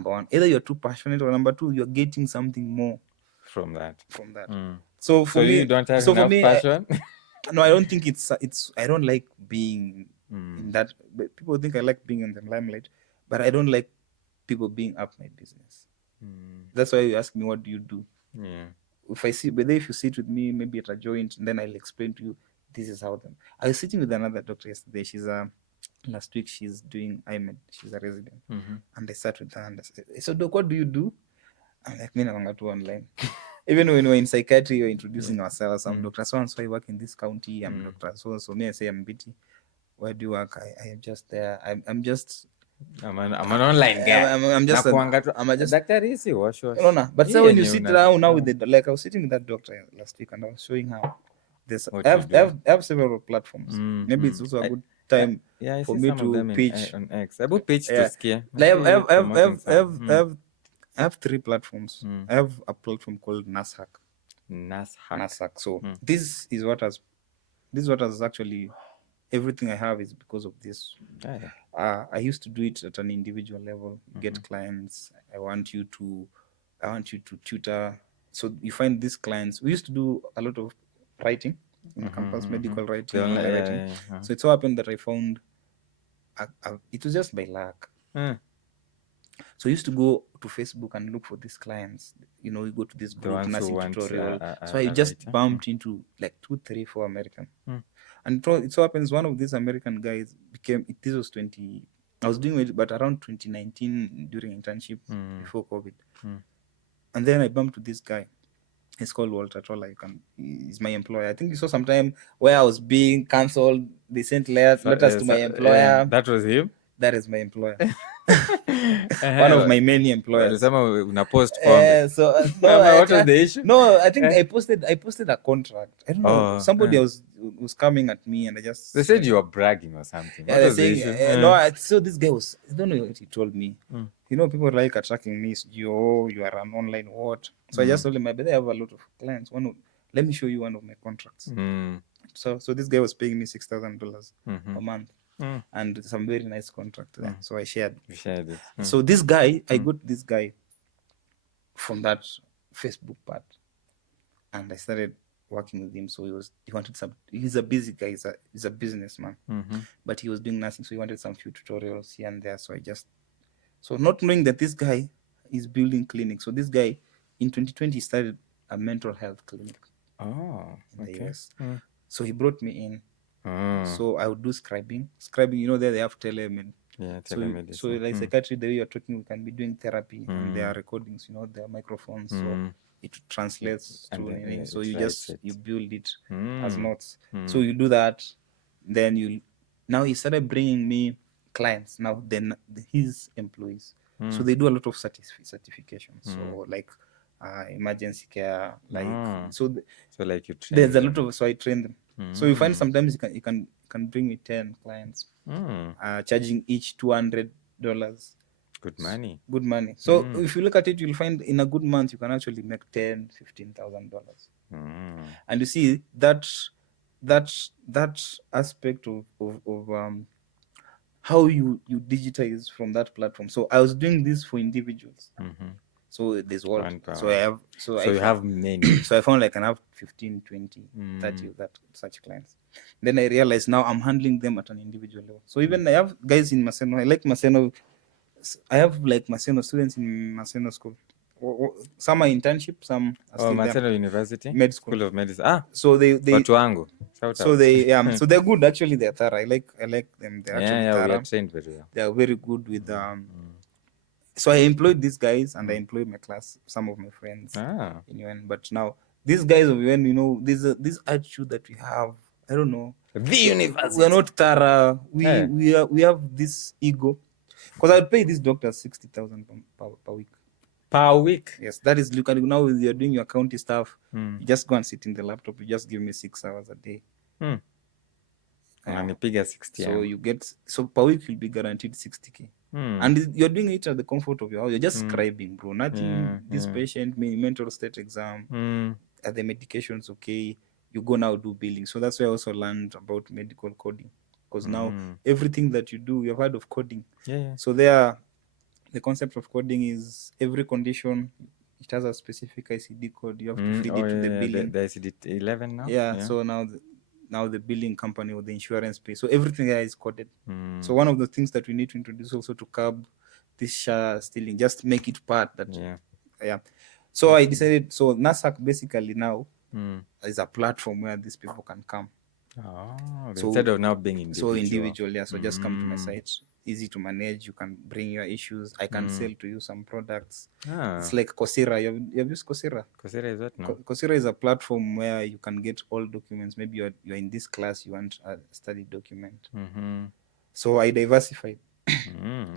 number one. Either you're too passionate, or number two, you're getting something more from that. So for me, you don't have enough passion. No, I don't think it's. I don't like being in that. But people think I like being in the limelight, but I don't like people being up my business. That's why you ask me, what do you do? If I see, but if you sit with me, maybe at a joint, then I'll explain to you, this is how them. I was sitting with another doctor yesterday. She's last week she's doing IMED. She's a resident, and I sat with her and I said, Doc, what do you do? I'm like, me I'm to online. Even when we're in psychiatry, we're introducing ourselves. I'm Dr. So and so, I work in this county. I'm Dr. So me, I say I'm Mbiti. Where do you work? I am just there. I'm just. I'm an online guy. I'm just. Daktari is wash. No. But so when you sit down now with the, like I was sitting with that doctor last week and I was showing how this. I have several platforms. Maybe it's also a good time for me to pitch. On X. About pitch to scare. I have 3 platforms. I have a platform called NASHAC. So this is what has actually, everything I have is because of this. I used to do it at an individual level, get clients. I want you to tutor. So you find these clients. We used to do a lot of writing in campus, medical writing, So it so happened that I found it was just by luck. So I used to go to Facebook and look for these clients. You know, we go to this group, nursing tutorial. So I just bumped into like 2, 3, 4 American. And it so happens one of these American guys this was 20, I was doing it, but around 2019 during internship before COVID. And then I bumped to this guy. It's called Walter Tola. He's my employer. I think you saw sometime where I was being cancelled. They sent letters to my employer. That was him? That is my employer. One of my many employers. So what was the issue? No, I think I posted a contract. I don't know. Somebody else was coming at me and they said you were bragging or something. What was the issue? So this guy was, I don't know what he told me. You know, people like attracting me. You are an online what? So I just told him, I have a lot of clients. Let me show you one of my contracts. So this guy was paying me $6,000 a month. And some very nice contract there. So I shared. You shared it. So this guy, I got this guy from that Facebook part, and I started working with him. So he wanted some. He's a busy guy. He's a businessman, but he was doing nothing. So he wanted some few tutorials here and there. So not knowing that this guy is building clinics. So this guy in 2020 started a mental health clinic. In the US. So he brought me in. So I would do scribing. You know, there they have telemedicine. Telemedicine. So like psychiatry, the way you're talking, we can be doing therapy. And there are recordings, you know, there are microphones. So it translates to anything. So you build it as notes. So you do that. Then now he started bringing me clients. Now then his employees. So they do a lot of certifications. So like emergency care, like so like you train there's a lot of, so I train them. So you find sometimes you can bring me 10 clients, charging each $200. Good money. So if you look at it, you'll find in a good month you can actually make $10,000-$15,000. And you see that aspect of how you digitize from that platform. So I was doing this for individuals. So there's one. So you have many. So I found like I have 15, 20, 30 of such clients. Then I realized now I'm handling them at an individual level. So even I have guys in Maseno. I like Maseno. I have like Maseno students in Maseno school. Some are internship, some are Maseno University, med school of medicine. So they watu wangu. So they so they're good actually. They're thorough. I like them. They're actually thorough. We are trained very well. They are very good with So I employed these guys and I employed my class, some of my friends in UN. But now these guys of UN, you know, this attitude that we have, I don't know. The university. We're not thorough. We have this ego. Because I would pay these doctors 60,000 per week. Per week? Yes, that is, look at it now. You're doing your county stuff. You just go and sit in the laptop. You just give me 6 hours a day. And you 60. So per week you'll be guaranteed 60K. And you're doing it at the comfort of your house. You're just scribing, bro. Nothing. This patient, mental state exam, are the medications okay? You go now do billing. So that's why I also learned about medical coding. Because now everything that you do, you've heard of coding. Yeah. So there, The concept of coding is every condition, it has a specific ICD code. You have to feed it to the billing. The ICD-11 now? Yeah, so now the billing company or the insurance pay. So everything there is coded. So one of the things that we need to introduce also to curb this stealing, just make it part that, yeah. So I decided, so NASAC basically now is a platform where these people can come. So instead of now being individual. So individual, yeah. So just come to my site. Easy to manage. You can bring your issues. I can sell to you some products. It's like Coursera. You've used Coursera? Coursera is what now? Coursera is a platform where you can get all documents. Maybe you're in this class, you want a study document. So I diversified.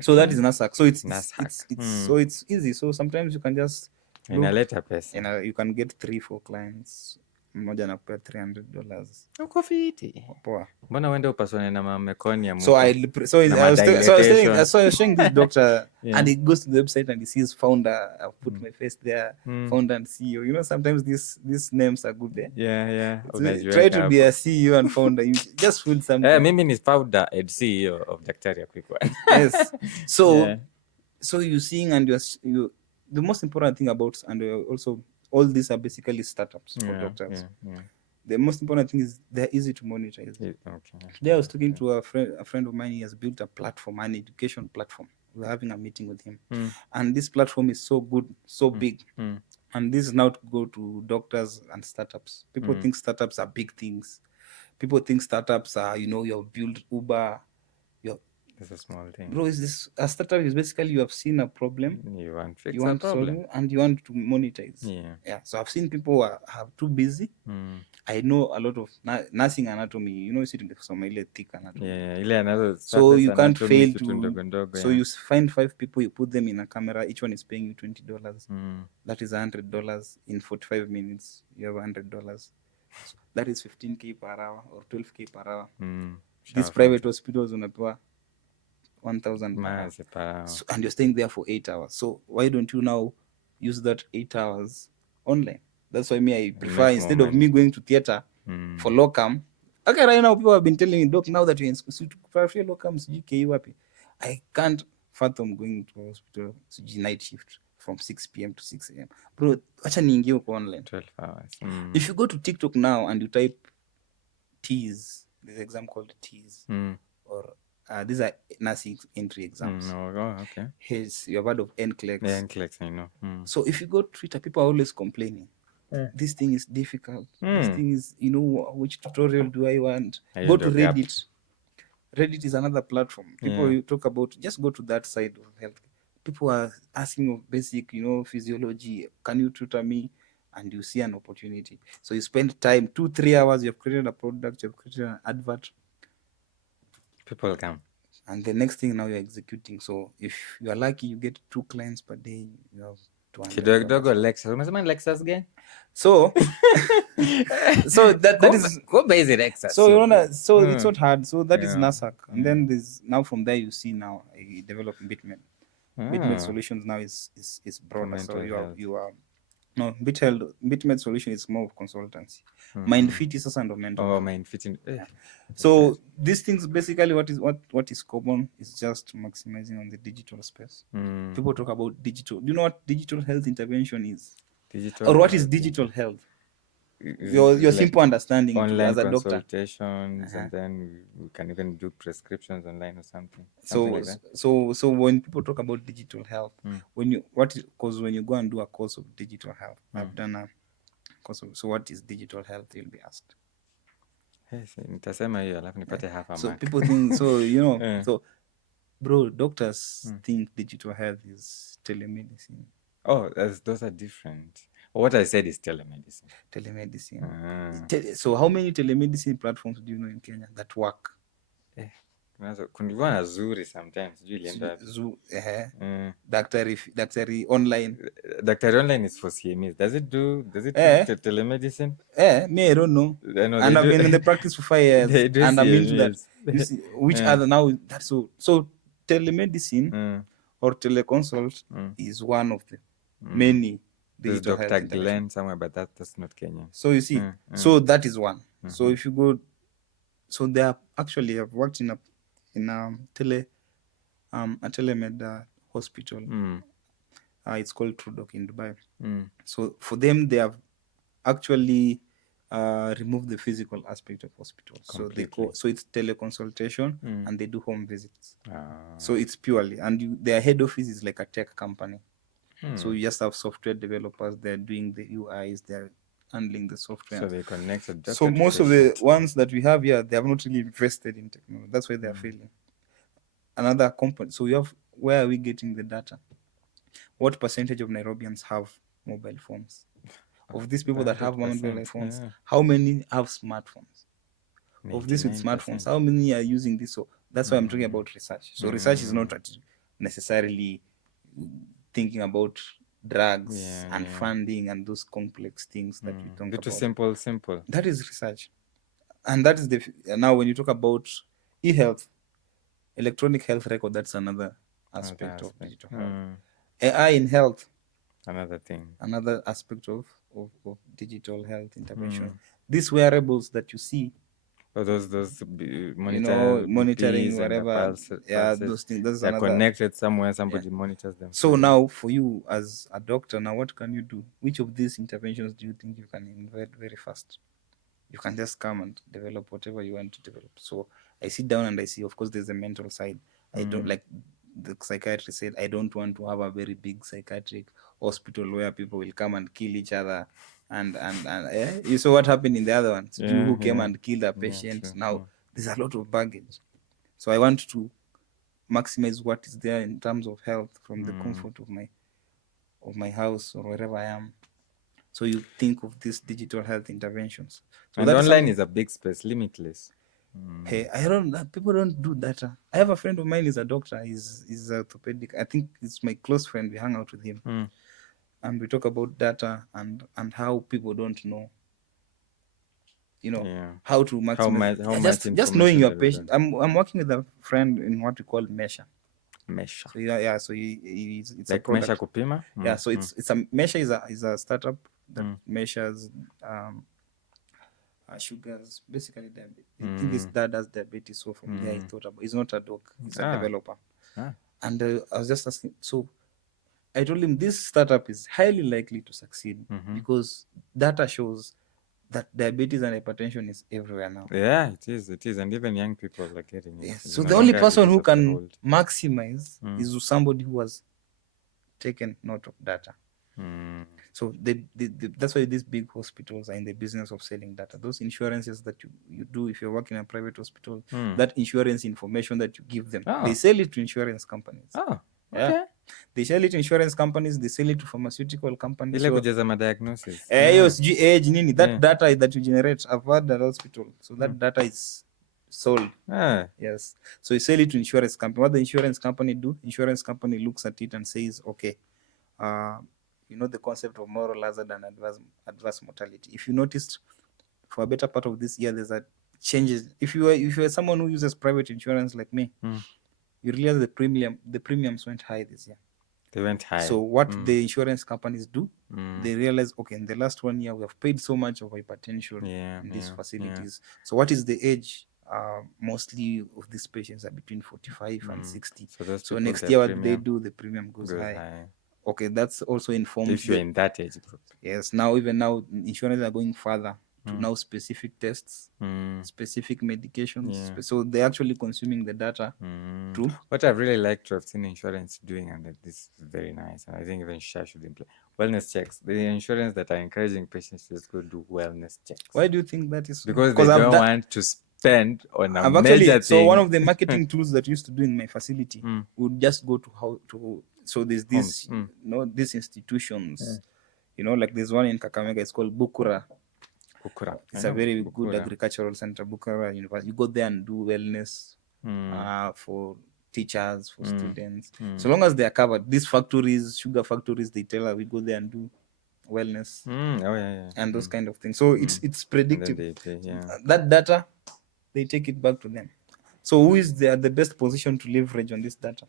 So that is NASAC. So it's easy. So sometimes you can just inaleta pesa. You can get 3-4 clients. Mmoja anakupea $300. Uko fiti. Poa. Mbona uende upaswane na mameconium? So I was showing this doctor and he goes to the website and he sees founder. I put my face there, founder and CEO. You know, sometimes these names are good there. Yeah. So try to be a CEO and founder. You just feel something. Mimi ni founder and CEO of Daktari. Yes. So you're seeing and you the most important thing about, and also all these are basically startups for doctors. The most important thing is they're easy to monetize. Today I was talking to a friend of mine. He has built a platform, an education platform. We're having a meeting with him. And this platform is so good, so big. And this is now to go to doctors and startups. People think startups are big things. People think startups are, you've built Uber. It's a small thing. Bro, a startup is basically you have seen a problem, you want to fix a problem, and you want to monetize. Yeah. So I've seen people are too busy. I know a lot of nursing anatomy. You sitting some thick anatomy. So you can't fail to. So you find 5 people, you put them in a camera. Each one is paying you $20. That is $100 in 45 minutes. You have $100. So that is 15K per hour or 12K per hour. These private hospitals unapewa 1,000 so, and you're staying there for 8 hours. So why don't you now use that 8 hours online? That's why I prefer, instead of me going to theater for locum. Okay, right now people have been telling me, doc, now that you're in school, for locum, I can't fathom going to hospital night shift from 6 p.m. to 6 a.m. Bro, acha niingie huko online. 12 hours. If you go to TikTok now and you type T's, there's an exam called T's, or these are nursing entry exams. Okay. You've heard of NCLEX. Yeah, NCLEX, I know. So if you go to Twitter, people are always complaining. This thing is difficult. This thing is, which tutorial do I want? Go to Reddit. Reddit is another platform. People you talk about, just go to that side of health. People are asking of basic, physiology. Can you tutor me? And you see an opportunity. So you spend time, 2-3 hours, you've created a product, you've created an advert. People come. And the next thing now you're executing. So if you are lucky, you get 2 clients per day. You have Kidogo Lexus. Umesema Lexus again? So that is go base it Lexus. So it's not hard. So that is NASAC. And then there's now from there you see now I develop Mbiti Mwondi. Mbiti Mwondi solutions now is broader. So you are no Mbiti Mwondi solution is more of consultancy. Mindfit is also mental. Mindfit. So these things basically what is common is just maximizing on the digital space. People talk about digital. Do you know what digital health intervention is? Or what is digital health? Your like simple understanding online as a doctor. Consultations, and then we can even do prescriptions online or something. So when people talk about digital health, when you go and do a course of digital health, I've done a course of, so what is digital health, you'll be asked. Nitasema hiyo alafu nipate half a mark. So people think so bro, doctors think digital health is telemedicine. Those are different. What I said is telemedicine. So how many telemedicine platforms do you know in Kenya that work? Kulikuwa na Zuri sometimes. Daktari online. Daktari online is for CMEs. Does it do telemedicine? Me, I don't know. And I've been in the practice for 5 years. And I'm into that. You see, which other now? That's so telemedicine or teleconsult is one of the many. There's Dr. Glenn somewhere, but that's not Kenyan. So you see, so that is one. So if you go, so there are actually, I've worked in a telemed hospital. It's called TrueDoc in Dubai. So for them, they have actually removed the physical aspect of hospitals. Completely. So it's teleconsultation and they do home visits. So it's purely, and their head office is like a tech company. So you just have software developers. They're doing the UIs. They're handling the software. So they connected. So most of the ones that we have here, they have not really invested in technology. That's why they are failing. Another company. So we have, where are we getting the data? What percentage of Nairobians have mobile phones? Of these people that have mobile phones, how many have smartphones? Of these with smartphones, how many are using this? So that's why I'm talking about research. So research is not necessarily thinking about drugs and funding and those complex things that we talk about. Simple. That is research. And that is now when you talk about e-health, electronic health record, that's another aspect of digital health. AI in health, another aspect of digital health intervention. These wearables that you see, those monitoring whatever, those things. That's they're connected somewhere. Somebody monitors them. So now, for you as a doctor, now what can you do? Which of these interventions do you think you can invent very fast? You can just come and develop whatever you want to develop. So I sit down and I see, of course, there's a mental side. I don't, like the psychiatrist said, I don't want to have a very big psychiatric hospital where people will come and kill each other. And you saw what happened in the other ones. You who came and killed a patient. Now there's a lot of baggage. So I want to maximize what is there in terms of health from the comfort of my house or wherever I am. So you think of these digital health interventions. So and online is a big space, limitless. Hey, people don't do data. I have a friend of mine, is a doctor. He's orthopedic. I think it's my close friend. We hang out with him. And we talk about data and how people don't know, how to maximize. Just knowing your patient. I'm working with a friend in what we call Mesha. So so it's like a product. Mesha Kupima? Yeah, so it's a Mesha is a startup that measures sugars, basically diabetes. I think his dad has diabetes, so from there he thought about. He's not a doc, he's a developer. And I was just asking, so I told him this startup is highly likely to succeed because data shows that diabetes and hypertension is everywhere now. Yeah, it is. And even young people are getting it. Yes. So the only person who can maximize is somebody who has taken note of data. So that's why these big hospitals are in the business of selling data. Those insurances that you do if you're working in a private hospital, that insurance information that you give them, they sell it to insurance companies. Okay. They sell it to insurance companies, they sell it to pharmaceutical companies. Ile kujaza diagnosis. That data that you generate, I've had at hospital. So that data is sold. Yes. So you sell it to insurance company. What the insurance company do? Insurance company looks at it and says, okay, the concept of moral hazard and adverse mortality. If you noticed, for a better part of this year, there's a changes. If you are someone who uses private insurance like me, you realize the premiums went high this year. They went high. So what the insurance companies do, they realize, okay, in the last 1 year, we have paid so much of hypertension in these facilities. So what is the age? Mostly of these patients are between 45 and 60. So next year, what they do, the premium goes high. Okay, that's also informed. If you're in that age group. Yes, even now, insurance are going further to now specific tests, specific medications. So they're actually consuming the data too. What I really like to have seen insurance doing, and this is very nice, and I think even Shah should implement wellness checks. The insurance that are encouraging patients to go do wellness checks. Why do you think that is so? Because they don't want to spend on a major thing. So one of the marketing tools that used to do in my facility would just go to so there's this, these institutions, like there's one in Kakamega, it's called Bukura. It's a very good agricultural center, Bukura University. You go there and do wellness for teachers, for students. So long as they are covered. These factories, sugar factories, they tell us we go there and do wellness and those kind of things. So it's predictive. That data, they take it back to them. So who is the best position to leverage on this data?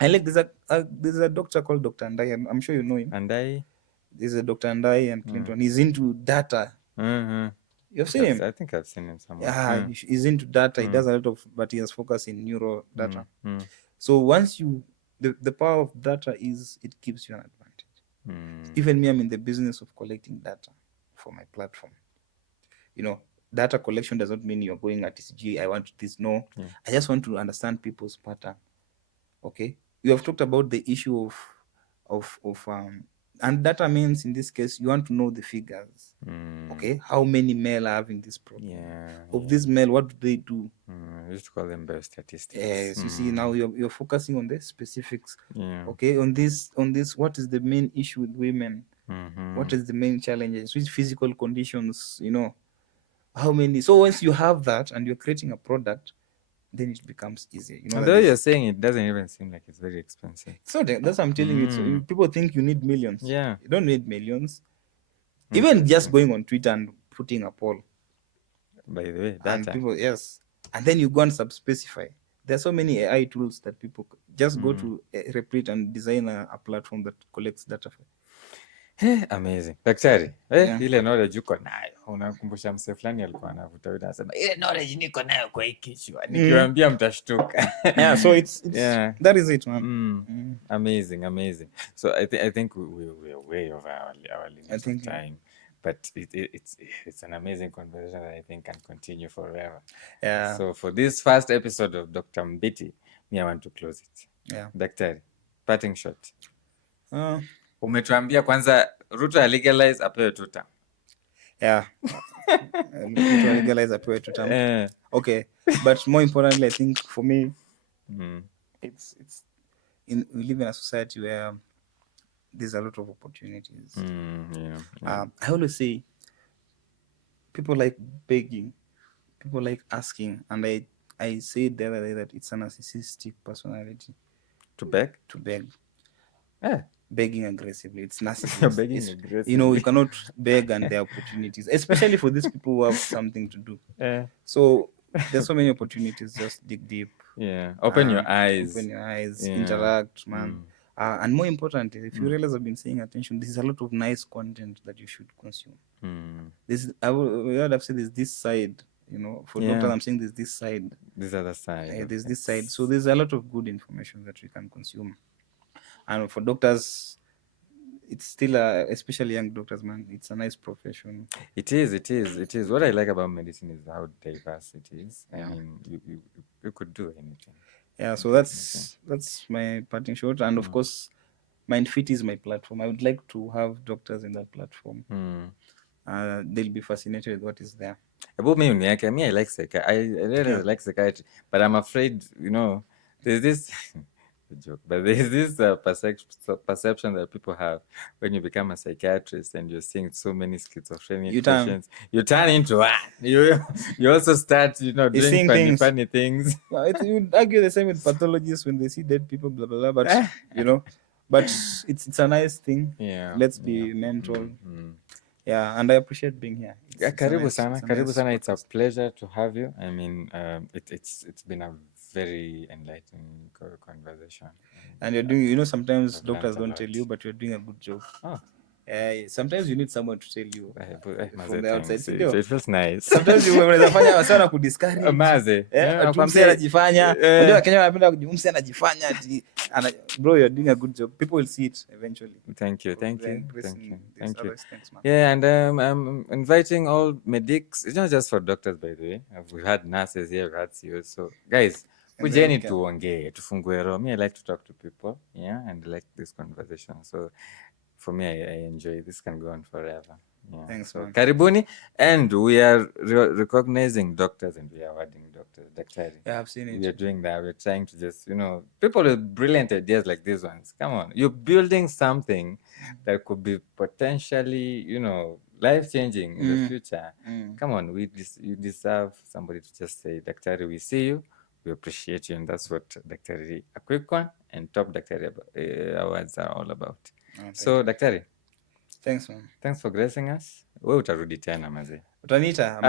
I like there's a doctor called Dr. Andai. I'm sure you know him. Andai? There's a Dr. Andai and Clinton. He's into data. You've seen him? I think I've seen him somewhere. Yeah, he's into data. He does a lot of, but he has focused in neuro data. So once you the power of data is it gives you an advantage. Even me, I'm in the business of collecting data for my platform. Data collection does not mean you're going at TCG, I want this. No, I just want to understand people's pattern. Okay, we have talked about the issue of and data means in this case you want to know the figures. Okay, how many male are having this problem? Of this male, what do they do? We used to call them biostatistics. Yes, you see, now you're focusing on the specifics. Okay, on this, what is the main issue with women? What is the main challenges? Which physical conditions? How many? So once you have that and you're creating a product, then it becomes easier. And the way you're saying it doesn't even seem like it's very expensive. So that's what I'm telling you. So people think you need millions. Yeah. You don't need millions. Even just going on Twitter and putting a poll. By the way, data. And people, yes. And then you go and sub-specify. There are so many AI tools that people just go to Replete and design a platform that collects data. Amazing. Daktari, ile knowledge uko nayo. Unakumbusha mse fulani alikuwa anavuta wewe anasema ile knowledge niko nayo kwa hii kichwa. Nikiwaambia mtashtuka. Yeah, so it's that is it, man. Amazing. So I think we're way over our limit of time. But it's an amazing conversation that I think can continue forever. Yeah. So for this first episode of Dr. Mbiti, I want to close it. Yeah. Daktari, parting shot. Umetuambia kwanza Ruto legalize apewe 2 term. Yeah. Ruto legalize apewe 2 term. Okay, but more importantly, I think for me, it's we live in a society where there's a lot of opportunities. I always say people like begging, people like asking, and I said the other day that it's a narcissistic personality to beg. Begging aggressively, it's narcissistic. Begging aggressively. You cannot beg and there are opportunities, especially for these people who have something to do. So there's so many opportunities. Just dig deep. Open your eyes. Interact, man. And more importantly, if you realize I've been saying attention, this is a lot of nice content that you should consume. I would have said there's this side, for doctors I'm saying there's this side. This other side. There's this side. So there's a lot of good information that we can consume. And for doctors, it's still especially young doctors, man, it's a nice profession. It is. What I like about medicine is how diverse it is. I mean, you could do anything. Yeah, so that's my parting shot. And of course, MindFit is my platform. I would like to have doctors in that platform. They'll be fascinated with what is there. About me, I like psychiatry. I really like psychiatry, but I'm afraid, there's this joke, but there's this perception that people have when you become a psychiatrist and you're seeing so many schizophrenic patients. You turn into you also start, doing funny things. You would argue the same with pathologists when they see dead people, blah blah blah. But but it's a nice thing. Yeah. Let's be mental. Yeah, and I appreciate being here. Karibu sana. It's a pleasure to have you. I mean, it's been a very enlightening conversation. And you're doing, sometimes doctors don't tell you, but you're doing a good job. Sometimes you need someone to tell you from the outside. It feels nice. Sometimes you wanafanya wasana kudiscourage. Maze. Mse anajifanya. Unajua Kenya wanapenda mse anajifanya ati bro, you're doing a good job. People will see it eventually. Thank you. Yeah, and I'm inviting all medics. It's not just for doctors, by the way. We've had nurses here, we've had CEOs. So guys, kujeni tuongee, tufungue roho. Me, I like to talk to people, and I like this conversation. So for me, I enjoy this. Can go on forever. Thanks, man. Karibuni, and we are recognizing doctors and we are awarding doctors. Daktari. Yeah, I've seen it. We are doing that. We're trying to just, people with brilliant ideas like these ones. Come on, you're building something that could be potentially, life-changing in the future. Come on, you deserve somebody to just say, Daktari, we see you. We appreciate you, and that's what Daktari, a quick one, and Top Daktari Awards are all about. So, Daktari. Thanks, man. Thanks for gracing us. Wewe utarudi tena maze. Utanita.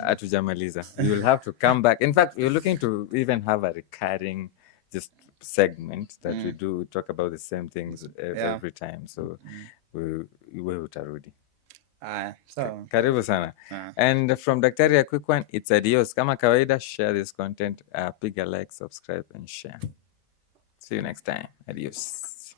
Hatujamaliza. You will have to come back. In fact, we're looking to even have a recurring just segment that we do. We talk about the same things every time. So, wewe utarudi. So karibu sana. And from Daktari, a quick one, it's adios. Kama kawaida, share this content, piga like, subscribe and share. See you next time. Adios.